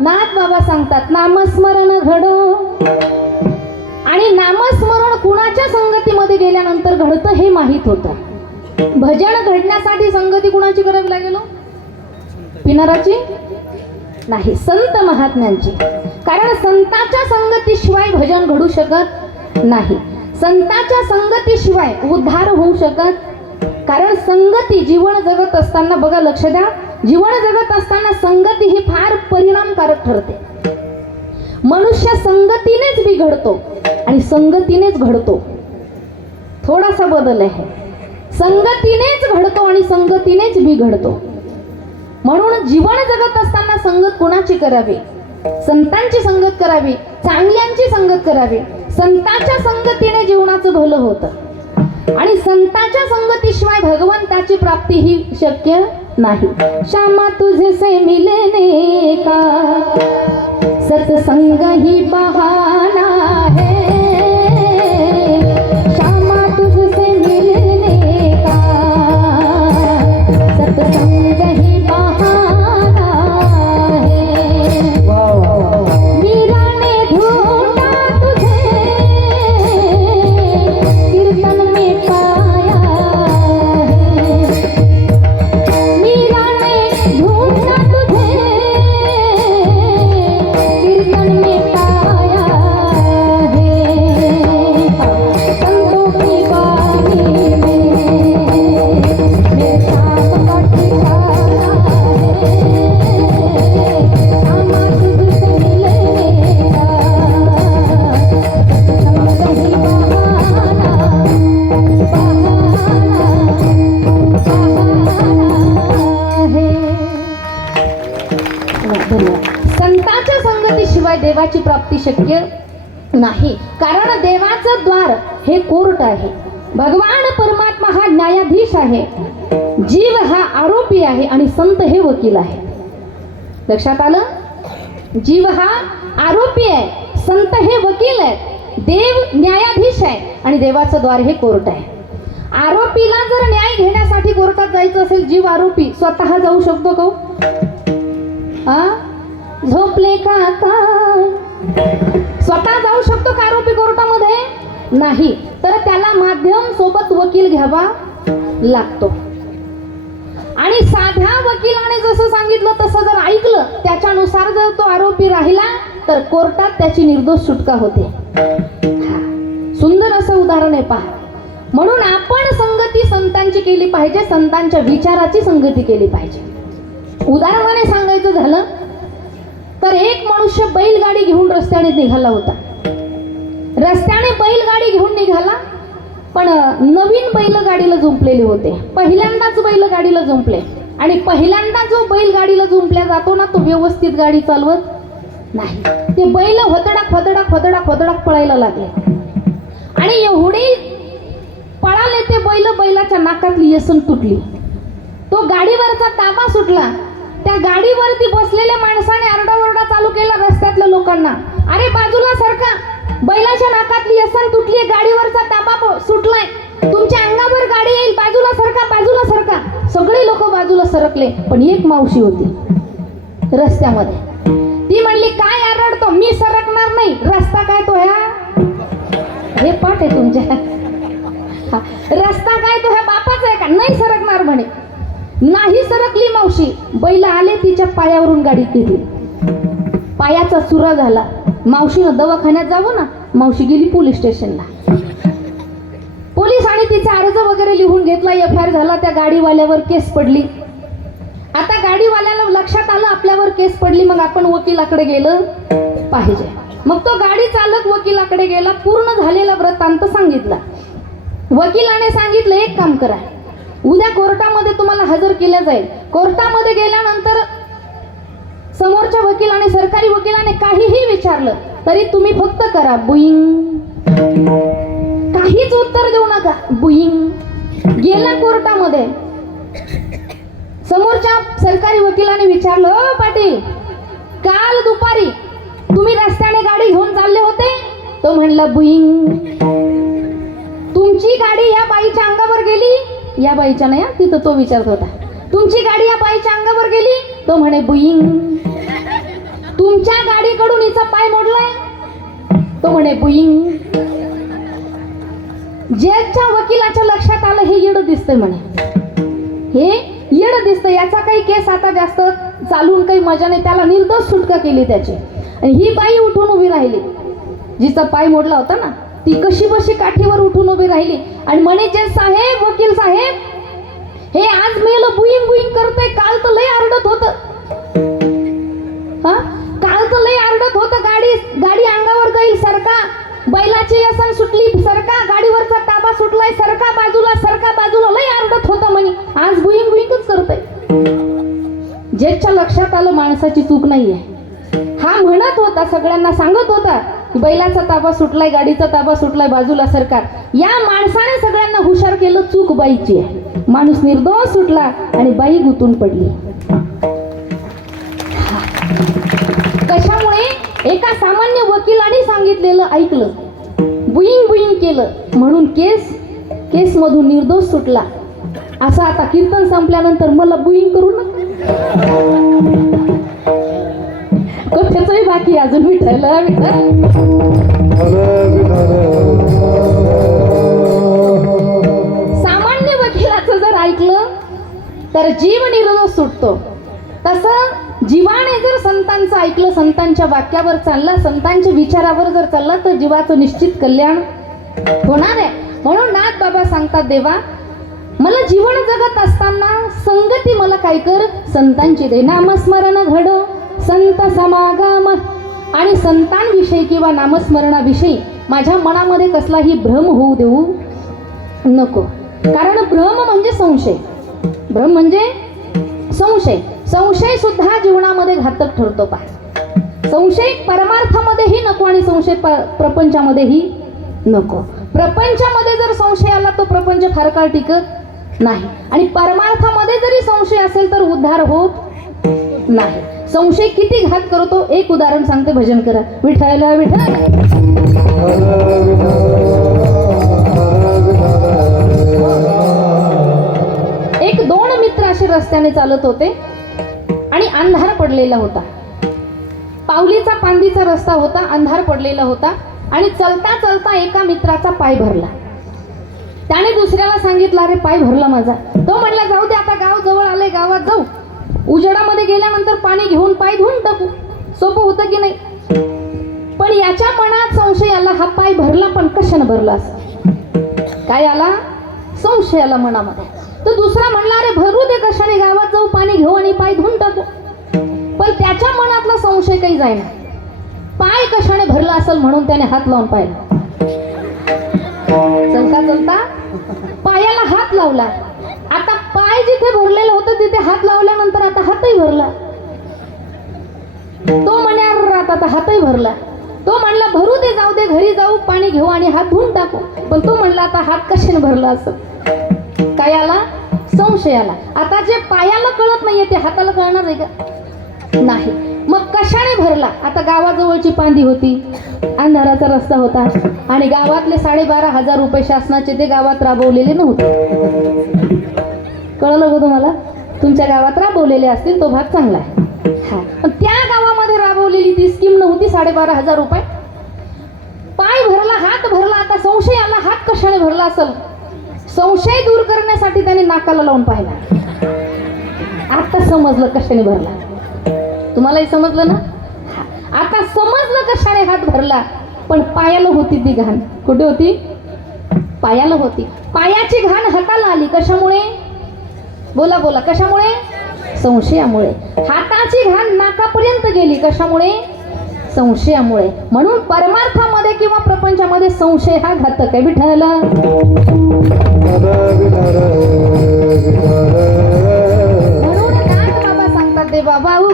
नाथ बाबा सांगतात नामस्मरण घडो, आणि नामस्मरण कुणाच्या संगतीमध्ये गेल्यानंतर घडतं हे माहित होतं. भजन घडण्यासाठी संगती कुणाची करावी लागेल? पिनाराची नाही, संत महात्म्यांची. कारण संतांच्या संगतीशिवाय भजन घडू शकत नाही, संतांच्या संगतीशिवाय उद्धार होऊ शकत. कारण संगती जीवन जगत असताना, बघा लक्ष द्या, जीवन जगत असताना संगती ही फार परिणामकारक ठरते. मनुष्य संगतीनेच बिघडतो आणि संगतीनेच घडतो. थोडासा बदल आहे, संगतीनेच घडतो आणि संगतीनेच बिघडतो. म्हणून जीवन जगत असताना संगत कोणाची करावी? संतांची संगत करावी, चांगल्यांची संगत करावी. संतांच्या संगतीने जीवनाचं भलं होतं आणि संतांच्या संगतीशिवाय भगवंताची प्राप्ती ही शक्य नाही. श्यामा तुझसे मिलने का सत्संग ही बहाना है, श्यामा तुझसे मिलने का सत्संग ही बहाना है. मीरा ने ढूंढा तुझे कीर्तन में पाया है, मीरा ने ढूंढा तुझे कीर्तन में पाया है. संतों की बानी में मेरे साथ का ठिकाना है, श्यामा तुझसे मिलने का सत्संग ही बहाना है. संतांच्या संगतीशिवाय देवाची प्राप्ती शक्य नाही. कारण देवाचं द्वार हे कोर्ट आहे. भगवान परमात्मा हा न्यायाधीश आहे, जीव हा आरोपी आहे आणि संत हे वकील आहे. लक्षात आलं? जीव हा आरोपी आहे, संत हे वकील आहेत, देव न्यायाधीश आहे आणि देवाचं द्वार हे कोर्ट आहे. आरोपीला जर न्याय घेण्यासाठी कोर्टात जायचं असेल, जीव आरोपी स्वतः जाऊ शकतो का? झोपले का काय? स्वतः जाऊ शकतो का आरोपी कोर्टामध्ये? नाही. तर त्याला माध्यम सोबत वकील घ्यावा लागतो. आणि साध्या वकिलाने जसं सांगितलं तसं जर ऐकलं, त्याच्यानुसार जर तो आरोपी राहिला तर कोर्टात त्याची निर्दोष सुटका होते. सुंदर असं उदाहरण आहे पहा. म्हणून आपण संगती संतांची केली पाहिजे, संतांच्या विचाराची संगती केली पाहिजे. उदाहरणाने सांगायचं झालं तर एक मनुष्य बैलगाडी घेऊन रस्त्याने निघाला होता. रस्त्याने बैलगाडी घेऊन निघाला, पण नवीन बैलगाडीला जुंपलेले होते. पहिल्यांदाच बैलगाडीला जुंपले आणि पहिल्यांदा जो बैलगाडीला जुंपल्या जातो ना, तो व्यवस्थित गाडी चालवत नाही. ते बैल होतडाक होतडाक होतडाक होतडाक पळायला लागले आणि एवढी पळाले ते बैलाच्या नाकातली येसन तुटली. तो गाडीवरचा ताबा सुटला. त्या गाडीवरती बसलेल्या माणसाने आरडाओरडा चालू केला रस्त्यातल्या लोकांना, अरे बाजूला सरका, बैलाच्या नाकातली येसन तुटली, गाडीवरचा ताबा सुटलाय, तुमच्या अंगावर गाडी येईल, बाजूला सरका, बाजूला सरका. सगळे लोक बाजूला सरकले, पण एक मावशी होती रस्त्यामध्ये. ती म्हणली, काय आरडतो, मी सरकणार नाही, रस्ता काय तो ह्या हे पाठ आहे तुमच्या, रस्ता काय तो ह्या बापाचा आहे का? नाही सरकणार म्हणे. नाही सरकली मावशी. बैल आले, तिच्या पायावरून गाडी घेतली, पायाचा चुरा झाला. मावशीनं दवाखान्यात जावं ना, मावशी गेली पोलीस स्टेशनला. पोलिसांनी तिचा अर्ज वगैरे लिहून घेतला, एफआयआर झाला, त्या गाडीवाल्यावर केस पडली. आता गाडीवाल्याला लक्षात आलं आपल्यावर केस पडली, मग आपण वकिलाकडे गेलं पाहिजे. मग तो गाडी चालक वकिलाकडे गेला, पूर्ण झालेला वृत्तांत सांगितला. वकिलाने सांगितलं, एक काम करा, उद्या कोर्टामध्ये तुम्हाला हजर केलं जाईल. कोर्टामध्ये गेल्यानंतर समोरच्या वकिलाने, सरकारी वकिलाने काहीही विचारलं तरी तुम्ही फक्त करा बुईंग, काहीच उत्तर देऊ नका, बुईंग. गेला कोर्टामध्ये, समोरच्या सरकारी वकिलाने विचारलं, ओ पाटील, काल दुपारी तुम्ही रस्त्याने गाडी घेऊन चालले होते? तो म्हणला बुईंग. तुमची गाडी या बाईच्या अंगावर गेली? या बाईच्या नाही, तिथं तो विचारत होता. तुमची गाडी या बाईच्या अंगावर गेली? तो म्हणे बुईंग. तो म्हणे बुईंग. जजच्या वकिलाच्या लक्षात आलं हे येडं दिसतंय म्हणे, हे येडं दिसतं, याचा काही केस आता जास्त चालून काही मजा नाही, त्याला निर्दोष सुटका केली त्याची. आणि ही बाई उठून उभी राहिली, जिचा पाय मोडला होता ना, ती कशी बशी काठीवर उठून उभी राहिली आणि म्हणे जज साहेब, वकील साहेब, हे आज मेलं बुईंग बुईंग करतंय, काल तर लय आरडत होतं. काल तर लय आरडत होतं, गाडी अंगावर जाईल सरका, बैलाची यसन सुटली सरका, गाडीवरचा ताबा सुटलाय सरका बाजूला लय आरडत होतं म्हणे, आज बुईंग बुईंगच करतंय. जजच्या लक्षात आलं माणसाची चूक नाहीये. हा म्हणत होता, सगळ्यांना सांगत होता की बैलाचा ताबा सुटलाय, गाडीचा ताबा सुटलाय, बाजूला सरकार. या माणसाने सगळ्यांना हुशार केलं, चूक बाईची आहे. माणूस निर्दोष सुटला आणि बाई गुंतून पडली. कशामुळे? एका सामान्य वकिलाने सांगितलेलं ऐकलं, बुईंग बुईंग केलं म्हणून केस मधून निर्दोष सुटला. असं आता कीर्तन संपल्यानंतर मला बुईंग करू ना, कथेचंही बाकी अजून विठायला. सामान्य वकिलाचं जर ऐकलं तर जीव निर्दोष सुटतो. तसं जीवाने जर संतांचं ऐकलं, संतांच्या वाक्यावर चालला, संतांच्या विचारावर जर चालला तर जीवाचं निश्चित कल्याण होणार आहे. म्हणून नाथ बाबा सांगतात, देवा मला जीवन जगत असताना संगती मला काय कर, संतांची दे. नामस्मरण घडो संत समागम, आणि संतांविषयी किंवा नामस्मरणाविषयी माझ्या मनामध्ये कसलाही भ्रम होऊ देऊ नको. कारण भ्रम म्हणजे संशय, भ्रम म्हणजे संशय सुद्धा जीवनामध्ये घातक ठरतो. पहा, संशय परमार्थामध्येही नको आणि संशय प्रपंचामध्येही नको. प्रपंचामध्ये जर संशय आला तो प्रपंच फार काळ टिकत नाही, आणि परमार्थामध्ये जरी संशय असेल तर उद्धार होत नाही. संशय किती घात करतो एक उदाहरण सांगते, भजन करा. विठ्ठल विठ्ठल. एक दोन मित्र असे रस्त्याने चालत होते आणि अंधार पडलेला होता. पावलीचा पांदीचा रस्ता होता, अंधार पडलेला होता आणि चलता चलता एका मित्राचा पाय भरला. त्याने दुसऱ्याला सांगितलं, अरे पाय भरला माझा. तो म्हणला, जाऊ दे, आता गाव जवळ आले, गावात जाऊ, उजेडामध्ये गेल्यानंतर पाणी घेऊन पाय धुवून टाकू. सोपं होतं की नाही? पण याच्या मनात संशय आला, हा पाय भरला पण कशाने भरला असं? काय आला? संशय आला मनामध्ये. तो दुसरा म्हणला, अरे भरू दे कशाने, गावात जाऊ, पाणी घेऊ आणि पाय धुवून टाकू. पण त्याच्या मनातला संशय काही जाईना, पाय कशाने भरला असेल म्हणून त्याने हात लावून पाहिला. चलता चलता पायाला हात लावला. आता पाय जिथे भरलेलं होतं तिथे हात लावल्यानंतर आता हातही भरला. तो म्हणे, आता हातही भरला. तो म्हणला, भरू दे, जाऊ दे, घरी जाऊ, पाणी घेऊ आणि हात धुवून टाकू. पण तो म्हणला, आता हात कशाने भरला असं? काय आला? संशय आला. आता जे पायाला कळत नाहीये ते हाताला कळणार आहे का? नाही. मग कशाने भरला? आता गावाजवळची पांदी होती, अंधाराचा रस्ता होता आणि गावातले 12,500 रुपये शासनाचे ते गावात राबवलेले नव्हते. कळलं का तुम्हाला? तुमच्या गावात राबवलेले असतील तो भाग चांगला आहे. हा, पण त्या गावामध्ये राबवलेली ती स्कीम नव्हती. 12,500 रुपये पाय भरला, हात भरला. आता संशय आला, हात कशाने भरला असेल? संशय दूर करण्यासाठी त्याने नाकाला लावून पाहिला. आता समजलं कशाने भरला. तुम्हालाही समजलं ना? आता समजलं कशाने हात भरला. पण पायाला होती ती घाण. कुठे होती? पायाला होती. पायाची घाण हाताला आली. कशामुळे? बोला बोला, कशामुळे? संशयामुळे. हाताची घाण नाकापर्यंत गेली. कशामुळे? संशयामुळे. म्हणून परमार्थामध्ये किंवा प्रपंचामध्ये संशय हा घातक आहे. विठ्ठल. म्हणून नाथ बाबा सांगतात, देवा वाहू